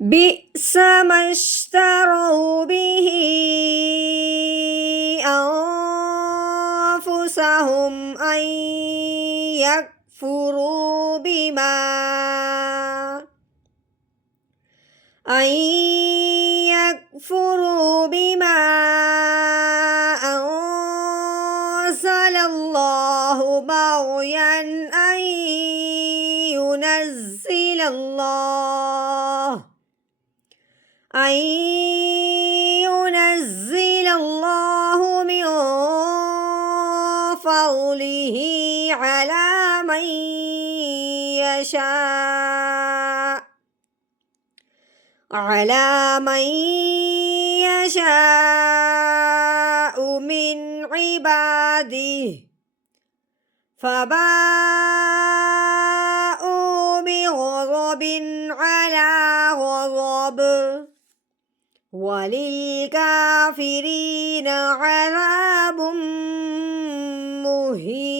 بئس ما اشتروا به أنفسهم أن يكفروا بما أنزل الله بغيا أن ينزل الله من فضله على من يشاء من عباده فباءوا بغضب على غضب وللكافرين عذاب مهين.